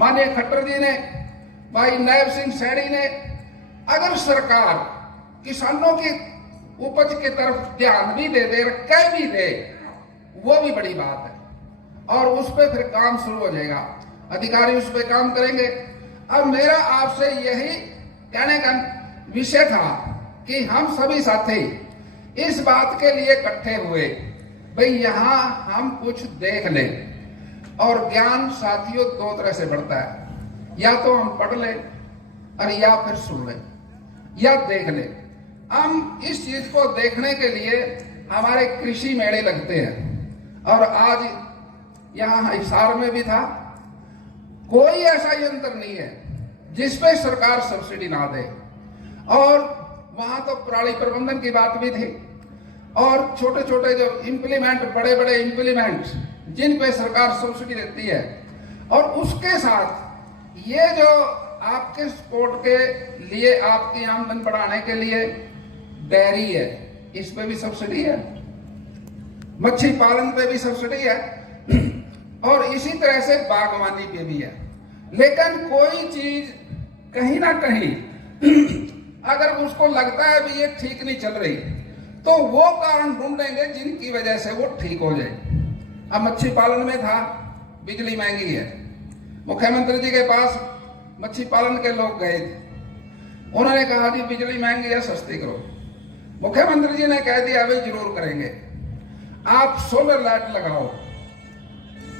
माननीय खट्टर जी ने, भाई नायब सिंह सैनी ने, अगर सरकार किसानों की उपज की तरफ ध्यान भी दे दे, कह भी दे, वो भी बड़ी बात है और उस पर फिर काम शुरू हो जाएगा, अधिकारी उस पर काम करेंगे। अब मेरा आपसे यही कहने का विषय था कि हम सभी साथी इस बात के लिए इकट्ठे हुए, भाई यहां हम कुछ देख लें। और ज्ञान साथियों दो तरह से बढ़ता है, या तो हम पढ़ लें और या फिर सुन लें या देख लें। हम इस चीज को देखने के लिए हमारे कृषि मेले लगते हैं और आज यहाँ हिसार में भी था। कोई ऐसा यंत्र नहीं है जिसपे सरकार सब्सिडी ना दे, और वहां तो पराली प्रबंधन की बात भी थी और छोटे छोटे जो इम्प्लीमेंट, बड़े बड़े इम्प्लीमेंट जिन पे सरकार सब्सिडी देती है, और उसके साथ ये जो आपके सपोर्ट के लिए, आपकी आमदन बढ़ाने के लिए डेयरी है, इस पे भी सब्सिडी है, मच्छी पालन पे भी सब्सिडी है और इसी तरह से बागवानी पे भी है। लेकिन कोई चीज कहीं ना कहीं अगर उसको लगता है भी ये ठीक नहीं चल रही, तो वो कारण ढूंढेंगे जिनकी वजह से वो ठीक हो जाए। अब मच्छी पालन में था, बिजली महंगी है, मुख्यमंत्री जी के पास मच्छी पालन के लोग गए थे, उन्होंने कहा जी बिजली महंगी है, सस्ती करो। मुख्यमंत्री जी ने कह दिया भाई जरूर करेंगे, आप सोलर लाइट लगाओ,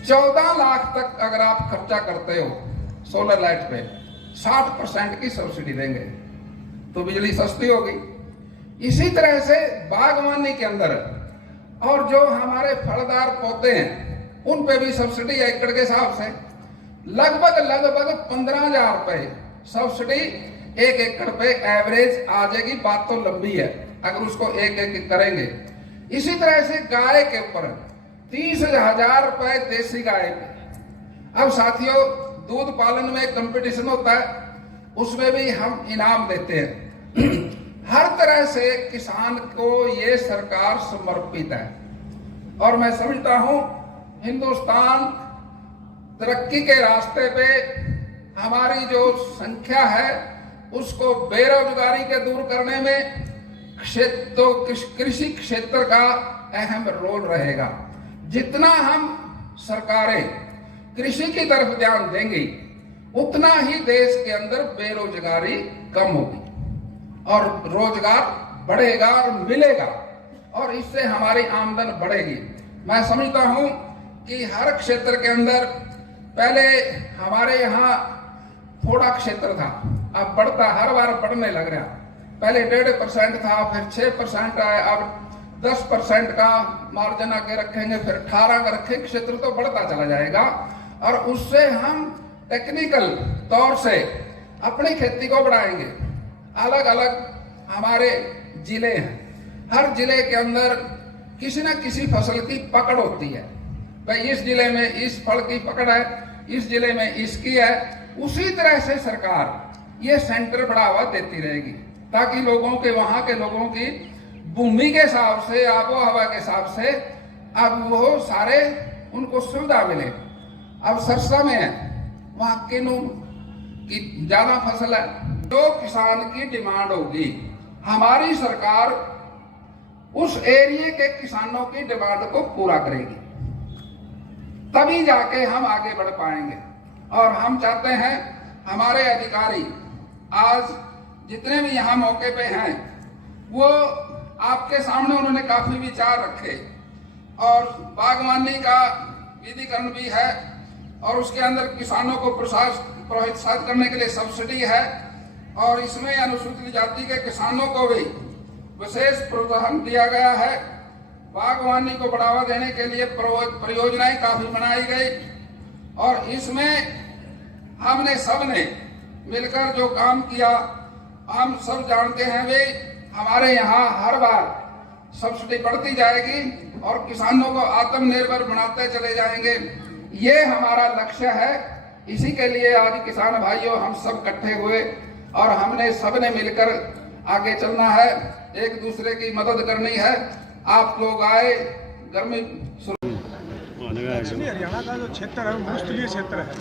14 लाख तक अगर आप खर्चा करते हो सोलर लाइट पे, 60% की सब्सिडी देंगे तो बिजली सस्ती होगी। इसी तरह से बागवानी के अंदर और जो हमारे फलदार पौधे हैं उन पे भी सब्सिडी है, एकड़ के हिसाब से लगभग 15,000 रुपए सब्सिडी 1 एकड़ पे एवरेज आ जाएगी। बात तो लंबी है अगर उसको एक एक करेंगे। इसी तरह से गाय के ऊपर 30,000 रुपए देसी गाय पे। अब साथियों दूध पालन में कंपटीशन होता है, उसमें भी हम इनाम देते हैं। हर तरह से किसान को ये सरकार समर्पित है और मैं समझता हूं हिंदुस्तान तरक्की के रास्ते पे, हमारी जो संख्या है उसको बेरोजगारी के दूर करने में कृषि क्षेत्र का अहम रोल रहेगा। जितना हम सरकारें कृषि की तरफ ध्यान देंगी, उतना ही देश के अंदर बेरोजगारी कम होगी और रोजगार बढ़ेगा और मिलेगा और इससे हमारी आमदन बढ़ेगी। मैं समझता हूं कि हर क्षेत्र के अंदर पहले हमारे यहाँ थोड़ा क्षेत्र था, अब बढ़ता, हर बार बढ़ने लग रहा। पहले 1.5% था, फिर 6% आया, अब 10% का मार्जिन आके रखेंगे, फिर 18 का रखेंगे। क्षेत्र तो बढ़ता चला जाएगा और उससे हम टेक्निकल तौर से अपनी खेती को बढ़ाएंगे। अलग अलग हमारे जिले हैं, हर जिले के अंदर किसी न किसी फसल की पकड़ होती है, भाई इस जिले में इस फल की पकड़ है, इस जिले में इसकी है। उसी तरह से सरकार ये सेंटर बढ़ावा देती रहेगी ताकि लोगों के, वहां के लोगों की भूमि के हिसाब से, आबो हवा के हिसाब से अब वो सारे उनको सुविधा मिले। अब सरसा में है, वहां किन्नू की ज्यादा फसल है, जो किसान की डिमांड होगी हमारी सरकार उस एरिया के किसानों की डिमांड को पूरा करेगी, तभी जाके हम आगे बढ़ पाएंगे। और हम चाहते हैं हमारे अधिकारी आज जितने भी यहाँ मौके पे हैं, वो आपके सामने उन्होंने काफी विचार रखे और बागवानी का विधिकरण भी है और उसके अंदर किसानों को प्रोत्साहित करने के लिए सब्सिडी है और इसमें अनुसूचित जाति के किसानों को भी विशेष प्रोत्साहन दिया गया है। बागवानी को बढ़ावा देने के लिए परियोजनाएं काफी बनाई गई और इसमें हमने सबने मिलकर जो काम किया, हम सब जानते हैं वे हमारे यहाँ हर बार सब्सिडी बढ़ती जाएगी और किसानों को आत्मनिर्भर बनाते चले जाएंगे। ये हमारा लक्ष्य है। इसी के लिए आज किसान भाइयों हम सब इकट्ठे हुए और हमने सबने मिलकर आगे चलना है, एक दूसरे की मदद करनी है। आप लोग आए, गर्मी हरियाणा का जो क्षेत्र है मोस्टली क्षेत्र है,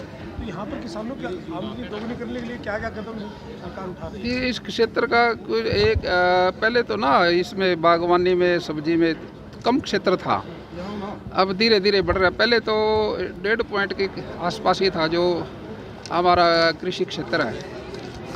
यहाँ पर किसानों की आमदनी दोगुनी करने के लिए क्या क्या कदम सरकार उठा रही है? ये इस क्षेत्र का कोई एक पहले तो ना इसमें बागवानी में सब्जी में कम क्षेत्र था, अब धीरे धीरे बढ़ रहा है। पहले तो 1.5 पॉइंट के आसपास ही था जो हमारा कृषि क्षेत्र है,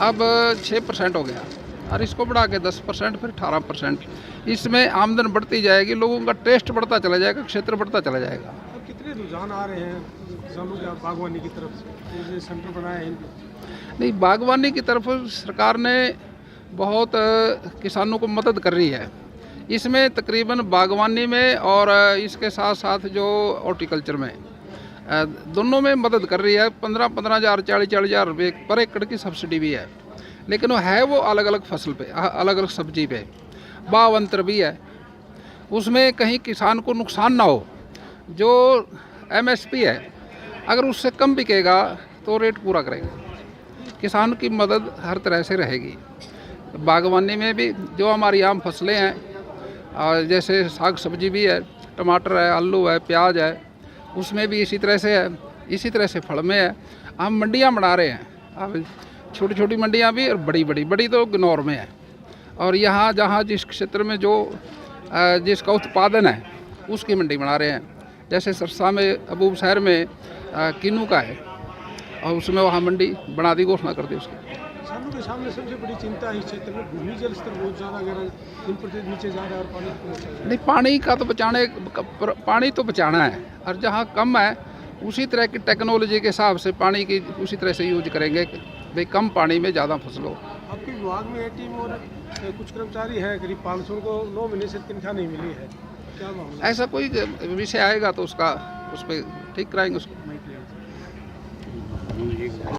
अब 6% हो गया और इसको बढ़ा के 10% फिर 18%। इसमें आमदन बढ़ती जाएगी, लोगों का टेस्ट बढ़ता चला जाएगा, क्षेत्र बढ़ता चला जाएगा। अब कितने रुझान आ रहे हैं किसानों के बागवानी की तरफ से, ये सेंटर बनाया है इनके? नहीं, बागवानी की तरफ सरकार ने बहुत किसानों को मदद कर रही है। इसमें तकरीबन बागवानी में और इसके साथ साथ जो हॉर्टिकल्चर में दोनों में मदद कर रही है। 15,000 40,000 रुपये पर एकड़ की सब्सिडी भी है, लेकिन वो अलग अलग फसल पे, अलग अलग सब्जी पे। भाव अंतर भी है, उसमें कहीं किसान को नुकसान ना हो। जो MSP है अगर उससे कम बिकेगा तो रेट पूरा करेगा। किसान की मदद हर तरह से रहेगी। बागवानी में भी जो हमारी आम फसलें हैं, और जैसे साग सब्जी भी है, टमाटर है, आलू है, प्याज है, उसमें भी इसी तरह से है। इसी तरह से फल में है। हम मंडियाँ बना रहे हैं, अब छोटी छोटी मंडियाँ भी और बड़ी तो गन्नौर में है। और यहाँ जहाँ जिस क्षेत्र में जो जिसका उत्पादन है उसकी मंडी बना रहे हैं। जैसे सरसा में, अबूब शहर में किन्नू का है और उसमें वहाँ मंडी बना दी, घोषणा कर दी उसकी। किसानों के सामने सबसे बड़ी चिंता है इस क्षेत्र में भूमि जल स्तर बहुत ज़्यादा दिन प्रतिदिन नीचे जा रहा है और पानी नहीं, पानी का तो पानी तो बचाना है, और जहाँ कम है उसी तरह की टेक्नोलॉजी के हिसाब से पानी की उसी तरह से यूज करेंगे, भाई कम पानी में ज़्यादा फसल हो। आपके विभाग में टीम और कुछ कर्मचारी हैं, करीब 500 को 9 महीने से तनख्वाह नहीं मिली है, क्या मामला? ऐसा कोई विषय आएगा तो उस पर ठीक कराएंगे उसको।